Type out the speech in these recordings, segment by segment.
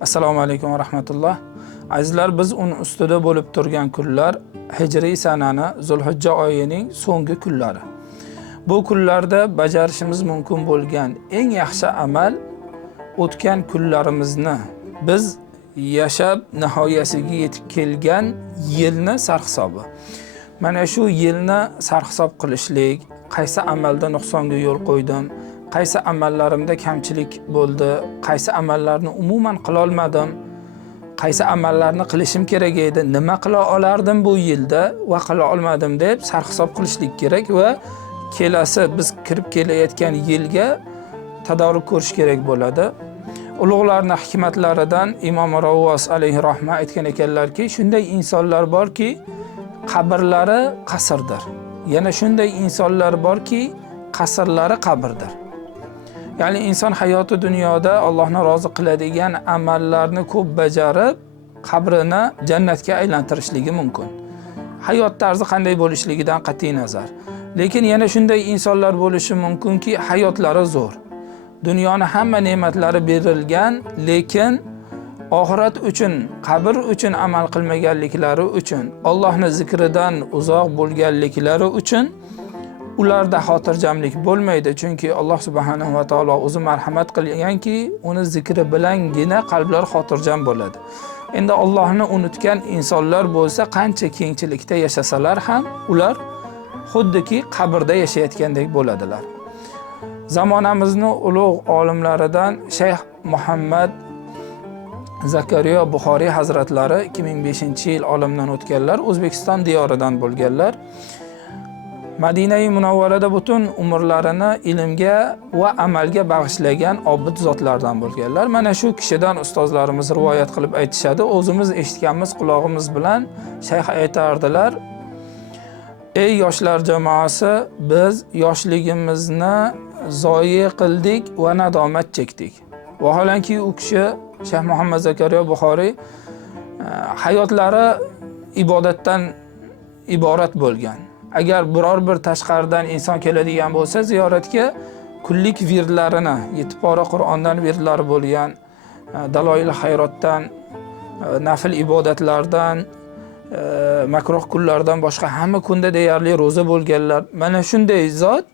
Assalomu alaykum va rahmatulloh. Azizlar, biz uning ustida bo'lib turgan kunlar hijriy sanani Zulhijja oyining so'nggi kunlari. Bu kunlarda bajarishimiz mumkin bo'lgan eng yaxshi amal o'tgan kunlarimizni biz yashab nihoyasiga yetib kelgan yilni sarhisobi. Mana shu yilni sarhisob qilishlik, qaysi amalda nuqsonga yo'l qo'ydim, qaysi amallarimda kamchilik bo'ldi, qaysi amallarni umuman qila olmadim, qaysi amallarni qilishim kerak edi, nima qila olardim bu yilda va qila olmadim deb sarhisob qilishlik kerak va kelasi biz kirib kelayotgan yilga tadorruk ko'rish kerak bo'ladi. Ulug'larning hikmatlaridan Imom Ravvos alayhi rahma aytgan ekanlarki, shunday insonlar borki, qabrlari qasrdir. Yana shunday insonlar borki, qasrlari qabrdir. Ya'ni inson hayoti dunyoda Allohni rozi qiladigan amallarni ko'p bajarib, qabrini jannatga aylantirishligi mumkin. Hayot tarzi qanday bo'lishligidan qat'iy nazar. Lekin yana shunday insonlar bo'lishi mumkinki, hayotlari zo'r. Dunyoni hamma ne'matlari berilgan, lekin oxirat uchun, qabr uchun amal qilmaganliklari uchun, Allohning zikridan uzoq bo'lganliklari uchun ularda xotirjamlik bo'lmaydi, chunki Alloh subhanahu va taolo o'zi marhamat qilganki, uni zikri bilangina qalblar xotirjam bo'ladi. Endi Allohni unutgan insonlar bo'lsa, qancha kengchilikda yashasalar ham ular xuddiki qabrda yashayotgandek bo'ladilar. Zamonamizning ulug' olimlaridan Shayx Muhammad Zakariya Buxoriy hazratlari 2005-yil olamdan o'tganlar, O'zbekiston diyoridan bo'lganlar. Madina-i Munavvarada butun umrlarini ilmga va amalga bag'ishlagan obid zotlardan bo'lganlar. Mana shu kishidan ustozlarimiz rivoyat qilib aytishadi. O'zimiz eshitganmiz quloqimiz bilan shayx aytardilar: "Ey yoshlar jamoasi, biz yoshligimizni zoyi qildik va nadomat chekdik." Vaholanki u kishi Shayx Muhammad Zakariya Buxoriy hayotlari ibodatdan iborat bo'lgan. Agar biror bir tashqaridan inson keladigan bo'lsa, ziyoratga kunlik virdlarini, 7 pora Qur'ondan virdlari bo'lgan, daloil hayrotdan, nafil ibodatlardan, makruh kunlardan boshqa hamma kunda deyarli roza bo'lganlar. Mana shunday zot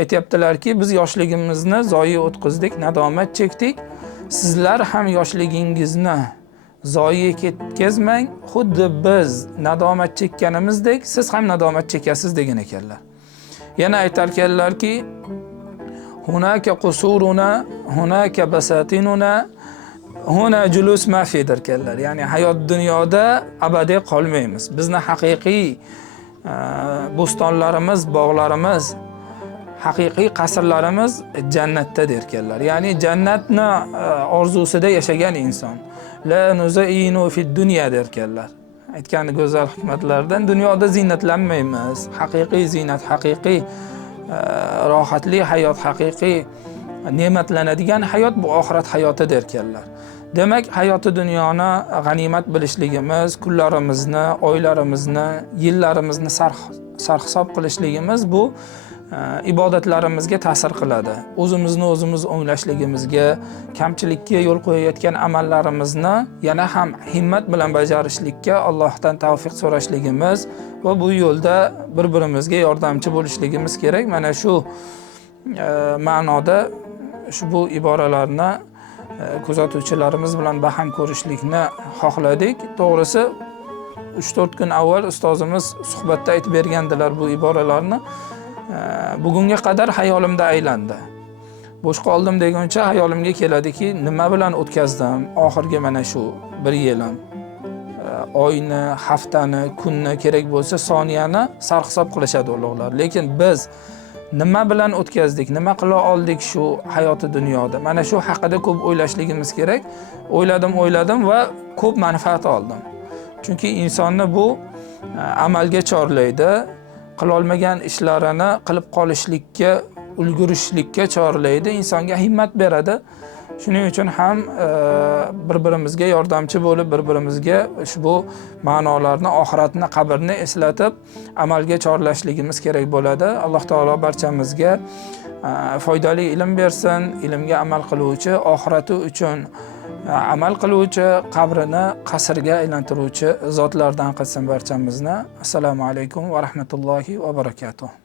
aytibdilarki, biz yoshligimizni zoyi o'tkazdik, nadomat chekdik. Sizlar ham yoshligingizni zoyi ketkazmang, xuddi biz nadomat chekkanimizdek siz ham nadomat chekasiz degan ekanlar. Yana aytarkanlarki, hunaka qusuruna, hunaka basatinuna, huna julus mafi derkanlar. Ya'ni hayot dunyoda abadiy qolmaymiz. Bizni haqiqiy bo'stonlarimiz, bog'larimiz, haqiqiy qasrlarimiz jannatda derkanlar. Ya'ni jannatni orzusida yashagan inson. La nuzainu fid dunya derkanlar. Aytgan go'zal hikmatlardan dunyoda ziynatlanmaymiz. Haqiqiy ziynat, haqiqiy rohatli hayot, haqiqiy ne'matlanadigan hayot bu oxirat hayoti derkanlar. Demak, hayoti dunyoni g'animat bilishligimiz, kunlarimizni, oylarimizni, yillarimizni sarhisob qilishligimiz bu ibodatlarimizga ta'sir qiladi. O'zimizni o'zimiz o'nglashligimizga, kamchilikka yo'l qo'yayotgan amallarimizni yana ham himmat bilan bajarishlikka Allohdan tavfiq so'rashligimiz va bu yo'lda bir-birimizga yordamchi bo'lishligimiz kerak. Mana shu ma'noda ushbu iboralarni kuzatuvchilarimiz bilan baham ko'rishlikni xohladik. To'g'risi 3-4 kun avval ustozimiz suhbatda aytib bergandilar bu iboralarni. Bugunga qadar hayolimda aylandi. Bo'sh qoldim deguncha hayolimga keladiki, nima bilan o'tkazdim oxirgi mana shu 1 yilim. Oyni, haftani, kunni, kerak bo'lsa soniyani sarhisob qilishadi ulug'lar. Lekin biz nima bilan o'tkazdik, nima qila oldik shu hayoti dunyoda? Mana shu haqida ko'p o'ylashligimiz kerak. O'yladim va ko'p manfaat oldim. Chunki insonni bu amalga chorlaydi. Qilolmagan ishlarini qilib qolishlikka, ulgurishlikka chorlaydi, insonga himmat beradi. Shuning uchun ham bir-birimizga yordamchi bo'lib, bir-birimizga ushbu ma'nolarni, oxiratni, qabrni eslatib amalga chorlashligimiz kerak bo'ladi. Alloh taolo barchamizga foydali ilm bersin, ilmga amal qiluvchi, oxirati uchun amal qiluvchi, qabrini qasrga aylantiruvchi zotlardan qilsin barchamizni. Assalomu alaykum va rahmatullohi va barakatuh.